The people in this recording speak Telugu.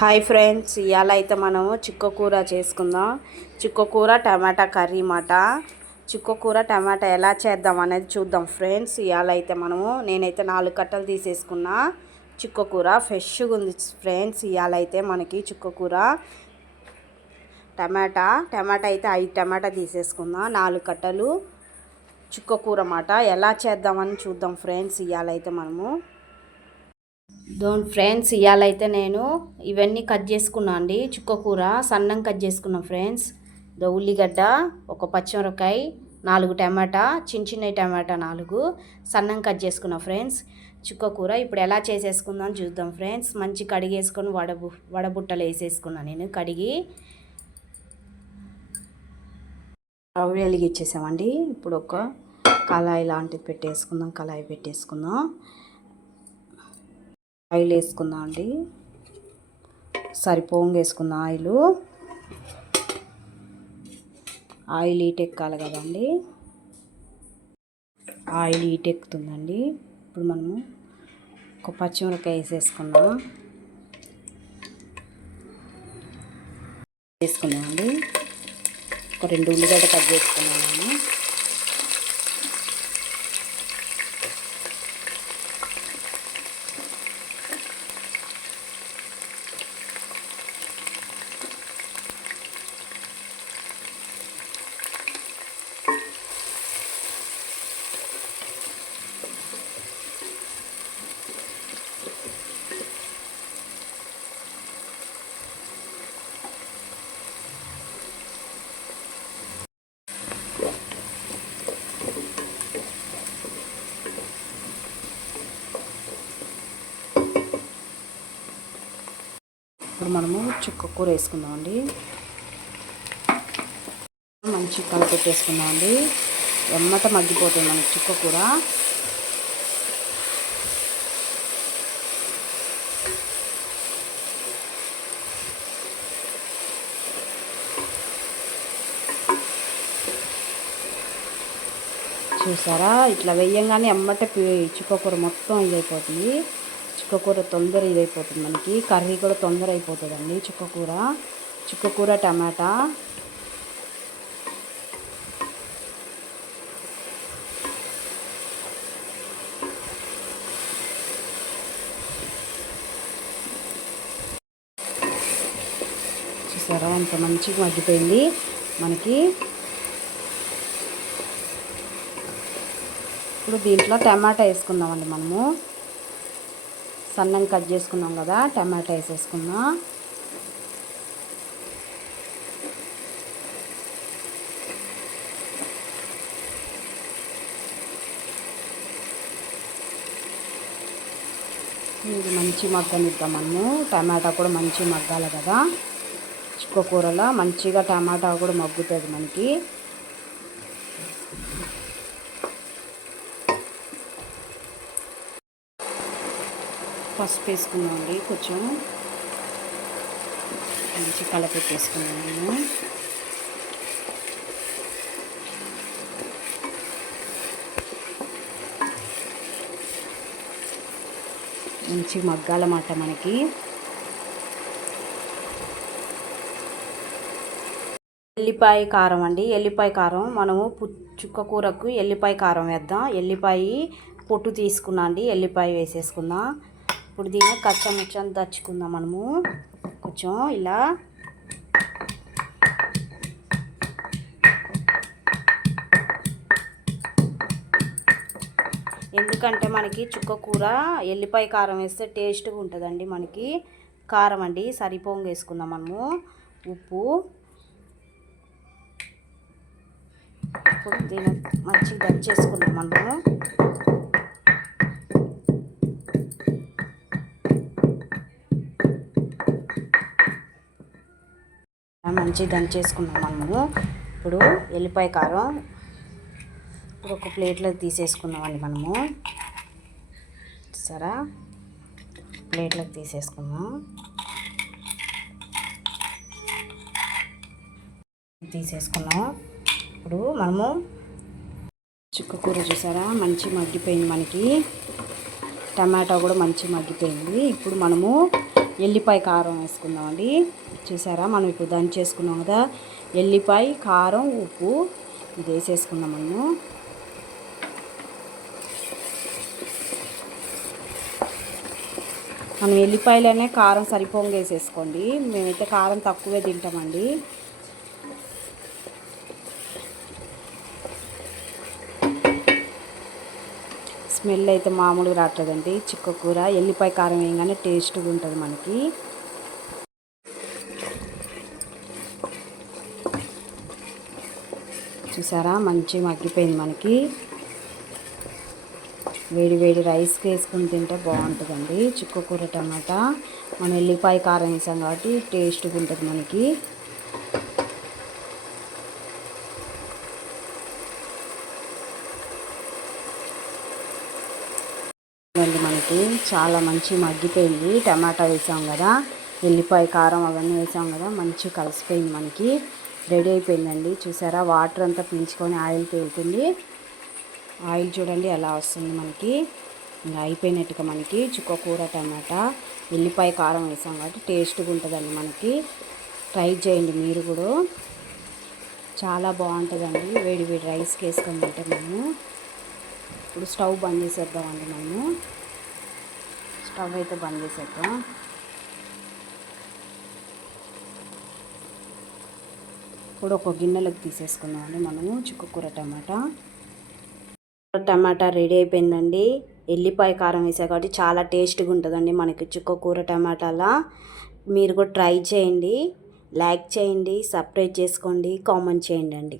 హాయ్ ఫ్రెండ్స్ ఇవాళ అయితే మనము చిక్కకూర చేసుకుందాం. చిక్కకూర టమాటా కర్రీ మాట చిక్కకూర టమాటా ఎలా చేద్దాం అనేది చూద్దాం ఫ్రెండ్స్. ఇవాళ అయితే మనము నేనైతే నాలుగు కట్టలు తీసేసుకున్నా. చిక్కకూర ఫ్రెష్గా ఉంది ఫ్రెండ్స్ ఇవాళ అయితే మనకి చిక్కకూర టమాటా టమాటా అయితే ఐదు టమాటా తీసేసుకుందాం నాలుగు కట్టలు. చుక్కకూర మాట ఎలా చేద్దామని చూద్దాం ఫ్రెండ్స్ ఇవాళ అయితే మనము. దోన్ ఫ్రెండ్స్ ఇవాళైతే నేను ఇవన్నీ కట్ చేసుకున్నా అండి. చుక్కకూర సన్నం కట్ చేసుకున్నాం ఫ్రెండ్స్. దో ఉల్లిగడ్డ ఒక పచ్చిమిరపకాయ నాలుగు టమాటా చిన్న చిన్న టమాటా నాలుగు సన్నం కట్ చేసుకున్నాం ఫ్రెండ్స్. చుక్కకూర ఇప్పుడు ఎలా చేసేసుకుందాం చూద్దాం ఫ్రెండ్స్. మంచి కడిగేసుకొని వడబు వడబుట్టలు వేసేసుకున్నాను నేను. కడిగి స్టవ్ వెలిగించేసామండి. ఇప్పుడు ఒక కళాయి లాంటిది పెట్టేసుకుందాం కళాయి పెట్టేసుకుందాం. ఆయిల్ వేసుకుందాం అండి? సరిపోంగ వేసుకుందాం ఆయిల్? ఆయిల్ ఈట్ ఎక్కాలి కదండి. ఆయిల్ ఈట్ ఎక్కుతుందండి. ఇప్పుడు మనము ఒక పచ్చిమిరపకాయ వేసేసుకుందాం. వేసుకున్నామండి ఒక రెండు ఉల్లిగడ్డ కట్ చేసుకున్నాను ఇప్పుడు మనము చుక్క కూర వేసుకుందామండి మంచి కలపెట్టేసుకుందామండి ఎమ్మట మగ్గిపోతుంది మనకి చుక్క కూర. చూసారా? ఇట్లా వేయంగానే ఎమ్మట చుక్కకూర మొత్తం ఇదైపోతుంది చుక్కకూర తొందర ఇదైపోతుంది మనకి. కర్రీ కూడా తొందర అయిపోతుందండి చుక్కకూర. చుక్కకూర టమాటా. చూసారా అంత మంచిగా మగ్గిపోయింది మనకి. ఇప్పుడు దీంట్లో టమాటా వేసుకుందామండి మనము. సన్నం కట్ చేసుకున్నాం కదా టమాటా వేసేసుకుందాం. ఇది మంచి మగ్గనిద్దాం మనము టమాటా కూడా మంచి మగ్గాలి కదా. చిక్కు కూరలో మంచిగా టమాటా కూడా మగ్గుతుంది మనకి. పసుపు వేసుకున్నామండి కొంచెం మంచి కలపెట్టేసుకున్నాను నేను. మంచి మగ్గాలన్నమాట మనకి. ఎల్లిపాయ కారం అండి ఎల్లిపాయ కారం మనము చుక్క కూరకు ఎల్లిపాయ కారం వేద్దాం. ఎల్లిపాయ పొట్టు తీసుకున్నా అండి ఎల్లిపాయ వేసేసుకుందాం. ఇప్పుడు దీన్ని కచ్చముచ్చం దచ్చుకుందాం మనము. కొంచెం ఇలా. ఎందుకంటే మనకి చుక్క కూర ఎల్లిపాయ కారం వేస్తే టేస్ట్గా ఉంటుందండి మనకి. కారం అండి సరిపోంగ వేసుకుందాం మనము. ఉప్పు. ఇప్పుడు దీన్ని మంచిగా దచ్చేసుకుందాం మనము. మంచిగా దంచేసుకున్నాం మనము ఇప్పుడు ఎల్లిపాయ కారం ఇప్పుడు ఒక ప్లేట్లో తీసేసుకున్నామండి మనము. సరా? ప్లేట్లోకి తీసేసుకున్నాం తీసేసుకున్నాం. ఇప్పుడు మనము చుక్క కూర చూసారా? మంచి మగ్గిపోయింది మనకి. టమాటా కూడా మంచి మగ్గిపోయింది. ఇప్పుడు మనము ఎల్లిపాయ కారం వేసుకుందామండి. చూసారా? మనం ఇప్పుడు దంచేసుకున్నాం కదా? ఎల్లిపాయ కారం ఉప్పు ఇది వేసేసుకుందాం మనము. మనం ఎల్లిపాయలనే కారం సరిపోంగా వేసేసుకోండి. మేమైతే కారం తక్కువే తింటామండి. స్మెల్ అయితే మామూలుగా రావట్లేదండి. చిక్క కూర ఎల్లిపాయ కారం వేయగానే టేస్ట్గా ఉంటుంది మనకి. చూసారా? మంచి మగ్గిపోయింది మనకి. వేడి వేడి రైస్కి వేసుకుని తింటే బాగుంటుందండి. చిక్కు కూర టమాటా మనం ఎల్లిపాయ కారం వేసాం కాబట్టి టేస్ట్గా ఉంటుంది మనకి. అండి మనకి. చాలా మంచి మగ్గిపోయింది. టమాటా వేసాం కదా ఎల్లిపాయ కారం అవన్నీ వేసాం కదా మంచి కలిసిపోయింది మనకి. రెడీ అయిపోయిందండి. చూసారా? వాటర్ అంతా పీల్చుకొని ఆయిల్ తేలుతుంది ఆయిల్ చూడండి ఎలా వస్తుంది మనకి. ఇంకా అయిపోయినట్టుగా మనకి చుక్క కూర టమాటా ఎల్లిపాయ కారం వేసాం కాబట్టి టేస్ట్గా ఉంటుందండి మనకి. ట్రై చేయండి మీరు కూడా. చాలా బాగుంటుందండి. వేడి వేడి రైస్కి వేసుకొని తింటే మనము. ఇప్పుడు స్టవ్ బంద్ చేసేద్దామండి మనము. స్టవ్ అయితే బంద్ చేసేద్దాం. కూడా ఒక గిన్నెలోకి తీసేసుకున్నామండి మనము. చిక్కుకూర టమాటా. టమాటా రెడీ అయిపోయిందండి. ఎల్లిపాయ కారం వేసా కాబట్టి చాలా టేస్ట్గా ఉంటుందండి మనకి చుక్క కూర టమాటాలా. మీరు కూడా ట్రై చేయండి. లైక్ చేయండి సబ్స్క్రైబ్ చేసుకోండి కామెంట్ చేయండి అండి.